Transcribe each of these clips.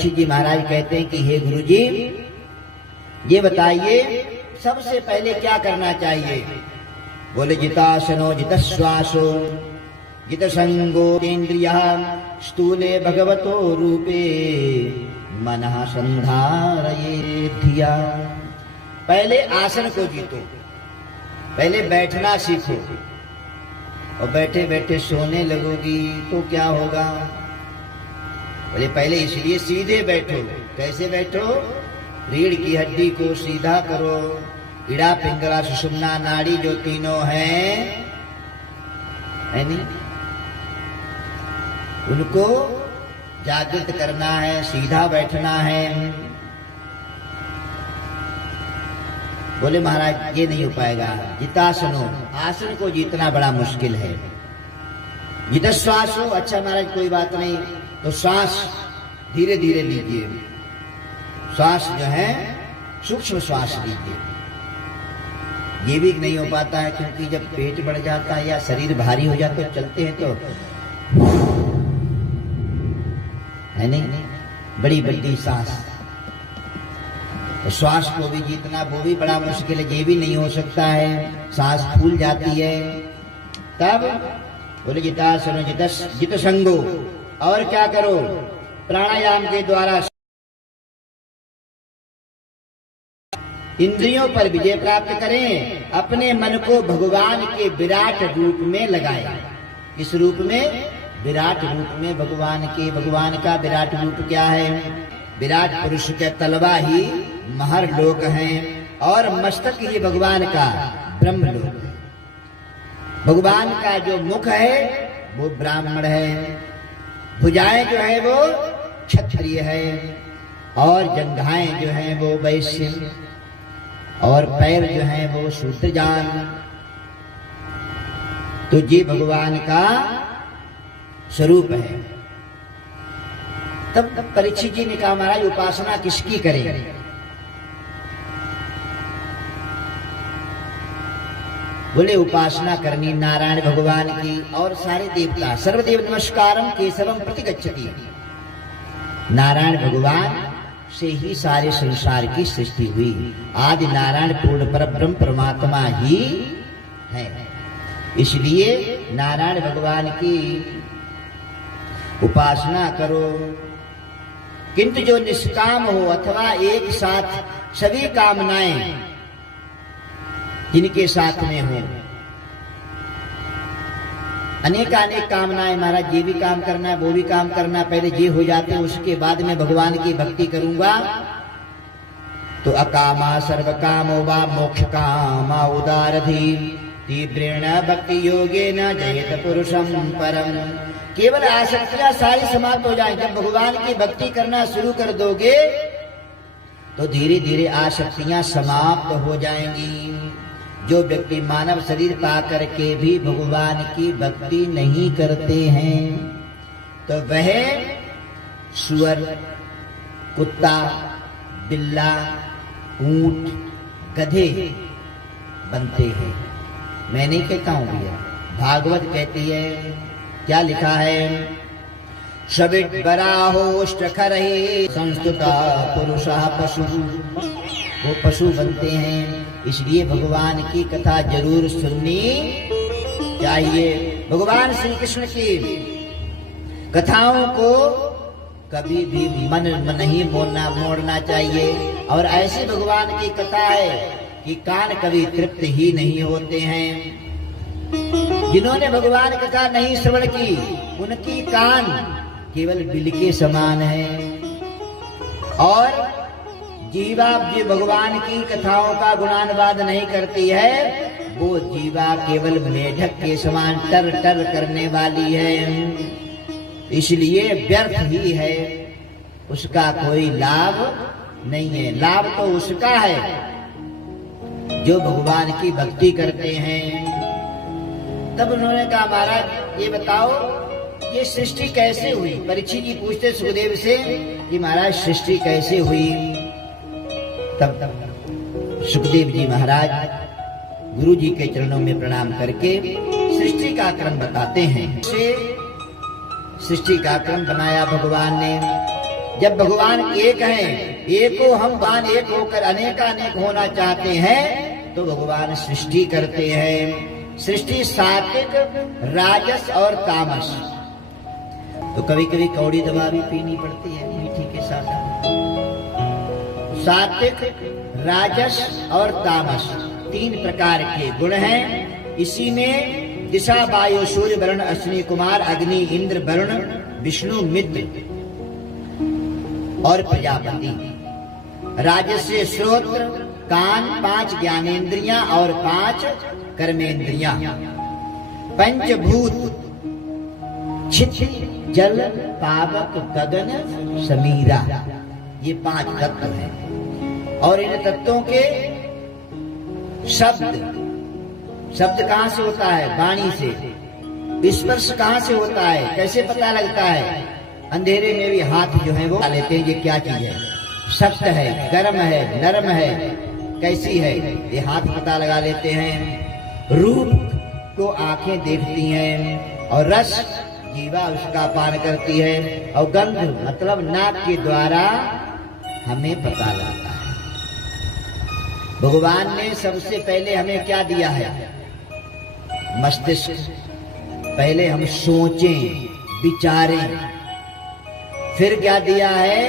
जी महाराज कहते हैं कि हे गुरु जी, ये बताइए सबसे पहले क्या करना चाहिए। बोले जितासनो जितश्वासो जितसंगो इंद्रियः स्थूले भगवतो रूपे मनः संधारये धिया। पहले आसन को जीतो, पहले बैठना सीखो। और बैठे बैठे सोने लगोगी तो क्या होगा। बोले पहले इसलिए सीधे बैठो। कैसे बैठो? रीढ़ की हड्डी को सीधा करो। इड़ा पिंगला सुषुम्ना नाड़ी जो तीनों हैं, है नहीं, उनको जागृत करना है, सीधा बैठना है। बोले महाराज ये नहीं हो पाएगा। जितासनो, आसन को जीतना बड़ा मुश्किल है। जितश्वासो, अच्छा महाराज कोई बात नहीं, तो श्वास धीरे धीरे लीजिए। श्वास जो है सूक्ष्म श्वास लीजिए। ये भी नहीं हो पाता है क्योंकि जब पेट बढ़ जाता है या शरीर भारी हो जाता है तो चलते हैं तो है नहीं, बड़ी बड़ी सांस। तो श्वास को भी जीतना वो भी बड़ा मुश्किल है। ये भी नहीं हो सकता है, सांस फूल जाती है। तब बोले जितासनो जितसंगो। और क्या करो? प्राणायाम के द्वारा इंद्रियों पर विजय प्राप्त करें। अपने मन को भगवान के विराट रूप में लगाएं। इस रूप में, विराट रूप में भगवान के, भगवान का विराट रूप क्या है? विराट पुरुष के तलवा ही महर लोक है और मस्तक ही भगवान का ब्रह्म लोक है। भगवान का जो मुख है वो ब्राह्मण है, भुजाएं जो है वो क्षत्रिय है, और जंघाएं जो है वो वैश्य, और पैर जो है वो शूद्र जान। तो ये भगवान का स्वरूप है। तब परीक्षित जी ने कहा महाराज उपासना किसकी करें? बोले उपासना करनी नारायण भगवान की और सारे देवता। सर्वदेव नमस्कारम केशवम प्रति गच्छति। नारायण भगवान से ही सारे संसार की सृष्टि हुई। आदि नारायण पूर्ण परब्रह्म परमात्मा ही है। इसलिए नारायण भगवान की उपासना करो। किंतु जो निष्काम हो अथवा एक साथ सभी कामनाएं जिनके साथ में हो, अनेक कामनाएं, महाराज ये भी काम करना है वो भी काम करना, पहले ये हो जाते उसके बाद में भगवान की भक्ति करूंगा। तो अकामा सर्व कामो वा मोक्ष कामा उदारधि तीव्रेण भक्ति योगेन जयत पुरुषम परम। केवल आसक्तियां सारी समाप्त हो जाएं। जब भगवान की भक्ति करना शुरू कर दोगे तो धीरे धीरे आसक्तियां समाप्त हो जाएंगी। जो व्यक्ति मानव शरीर पा करके भी भगवान की भक्ति नहीं करते हैं तो वह सुअर, कुत्ता, बिल्ला, ऊंट, गधे बनते हैं। मैं नहीं कहता हूं भैया, भागवत कहती है। क्या लिखा है? सविट बराहोष्ट खरहि संस्तुता पुरुषः पशु। वो पशु बनते हैं। इसलिए भगवान की कथा जरूर सुननी चाहिए। भगवान श्री कृष्ण की कथाओं को कभी भी मन नहीं मोड़ना चाहिए। और ऐसी भगवान की कथा है कि कान कभी तृप्त ही नहीं होते हैं। जिन्होंने भगवान कथा नहीं श्रवण की उनकी कान केवल बिल के समान है। और जीवा जो भगवान की कथाओं का गुणानुवाद नहीं करती है वो जीवा केवल मेढक के समान टर टर करने वाली है। इसलिए व्यर्थ ही है, उसका कोई लाभ नहीं है। लाभ तो उसका है जो भगवान की भक्ति करते हैं। तब उन्होंने कहा महाराज ये बताओ ये सृष्टि कैसे हुई? परीक्षित जी पूछते सुखदेव से कि महाराज सृष्टि कैसे हुई? तब सुखदेव जी महाराज गुरु जी के चरणों में प्रणाम करके सृष्टि का क्रम बताते हैं। सृष्टि का क्रम बनाया भगवान ने। जब भगवान एक हैं, एको हम भगवान एक होकर अनेकानेक होना चाहते हैं, तो भगवान सृष्टि करते हैं। सृष्टि सात्विक, राजस और तामस। तो कभी कभी कौड़ी दवा भी पीनी पड़ती है मीठी के साथ। सात्विक, राजस और तामस 3 प्रकार के गुण हैं। इसी में दिशा, वायु, सूर्य, वरुण, अश्विनी कुमार, अग्नि, इंद्र, वरुण, विष्णु, मित्र और प्रजापति। राजस्य श्रोत्र, कान, 5 ज्ञानेन्द्रियां और 5 कर्मेंद्रियां। पंचभूत, क्षिति, जल, पावक, गगन, समीरा, ये 5 तत्व हैं। और इन तत्वों के शब्द कहां से होता है? वाणी से। स्पर्श कहां से होता है? कैसे पता लगता है? अंधेरे में भी हाथ जो है वो लेते हैं, ये क्या चीज है? सख्त है, गर्म है, नरम है, कैसी है? ये हाथ पता लगा लेते हैं। रूप को आंखें देखती हैं और रस जीवा उसका पान करती है, और गंध मतलब नाक के द्वारा हमें पता लगता है। भगवान ने सबसे पहले हमें क्या दिया है? मस्तिष्क। पहले हम सोचें, विचारें। फिर क्या दिया है?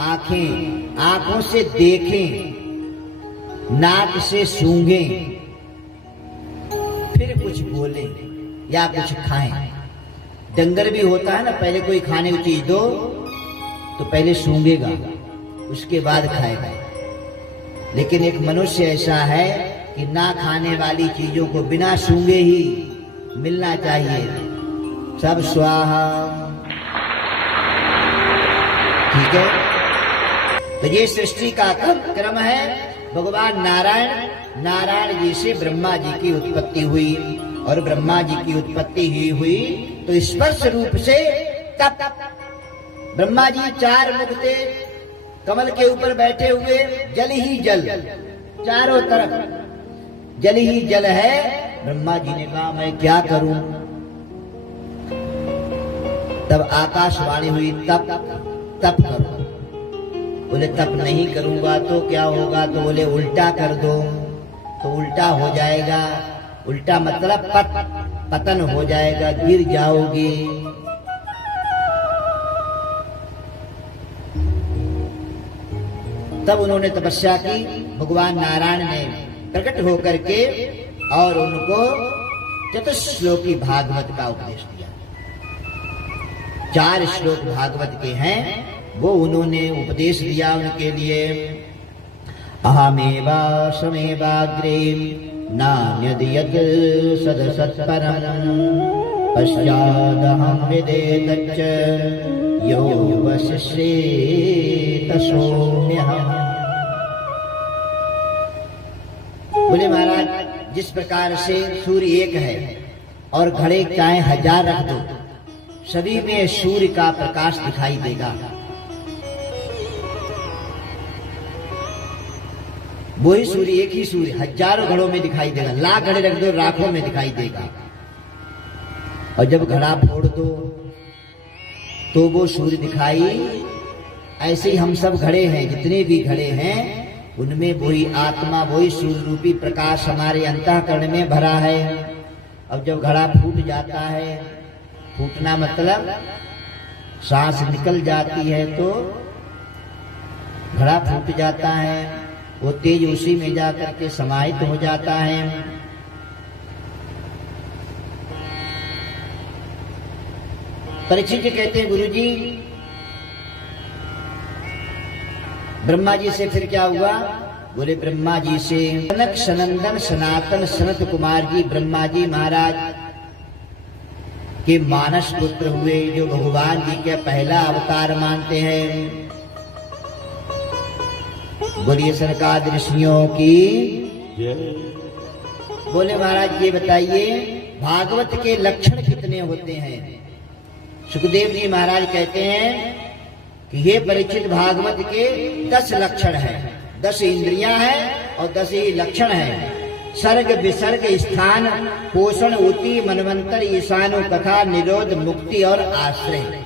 आंखें, आंखों से देखें, नाक से सूंघें, फिर कुछ बोलें या कुछ खाएं। डंगर भी होता है ना, पहले कोई खाने की चीज दो तो पहले सूंघेगा, उसके बाद खाएगा। लेकिन एक मनुष्य ऐसा है कि ना खाने वाली चीजों को बिना सूंघे ही मिलना चाहिए। सब स्वाहा। ठीक है, तो ये सृष्टि का क्रम है। भगवान नारायण जी से ब्रह्मा जी की उत्पत्ति हुई, और ब्रह्मा जी की उत्पत्ति ही हुई तो स्पर्श रूप से तप। ब्रह्मा जी 4 मुख थे, कमल के ऊपर बैठे हुए, जल ही जल, चारों तरफ जल ही जल है। ब्रह्मा जी ने कहा मैं क्या करूं? तब आकाशवाणी हुई, तप तप करो। बोले तप नहीं करूंगा तो क्या होगा? तो बोले उल्टा कर दो तो उल्टा हो जाएगा। उल्टा मतलब पतन हो जाएगा, गिर जाओगे। तब उन्होंने तपस्या की। भगवान नारायण ने प्रकट होकर के और उनको चतुश्लोकी भागवत का उपदेश दिया। 4 श्लोक भागवत के हैं, वो उन्होंने उपदेश दिया उनके लिए। अहमेवा समेवाग्रे नान्यद् यद् सदसत्परम् पश्चादहं विदेतच्च यो वशिष्येत सौम्यहम्। बोले महाराज, जिस प्रकार से सूर्य एक है और घड़े चाहे 1000 रख दो, सभी में सूर्य का प्रकाश दिखाई देगा। वही सूर्य, एक ही सूर्य हजारों घड़ों में दिखाई देगा। लाख घड़े रख दो, लाखों में दिखाई देगा। और जब घड़ा फोड़ दो तो वो सूर्य दिखाई। ऐसे ही हम सब घड़े हैं, जितने भी घड़े हैं उनमें वही आत्मा, वही सूर्य रूपी प्रकाश हमारे अंतःकरण में भरा है। अब जब घड़ा फूट जाता है, फूटना मतलब सांस निकल जाती है, तो घड़ा फूट जाता है, वो तेज उसी में जाकर के समाहित हो जाता है। परीक्षित जी कहते हैं, गुरुजी ब्रह्मा जी से फिर क्या हुआ? बोले ब्रह्मा जी से सनक सनंदन सनातन सनत कुमार जी ब्रह्मा जी महाराज के मानस पुत्र हुए, जो भगवान जी के पहला अवतार मानते हैं। बोलिए सरकार ऋषियों की। बोले महाराज ये बताइए भागवत के लक्षण कितने होते हैं? सुखदेव जी महाराज कहते हैं कि ये परीक्षित भागवत के 10 लक्षण हैं। 10 इंद्रियां हैं और 10 ही लक्षण हैं। सर्ग विसर्ग स्थान पोषण उति मनवंतर ईशानु कथा निरोध मुक्ति और आश्रय।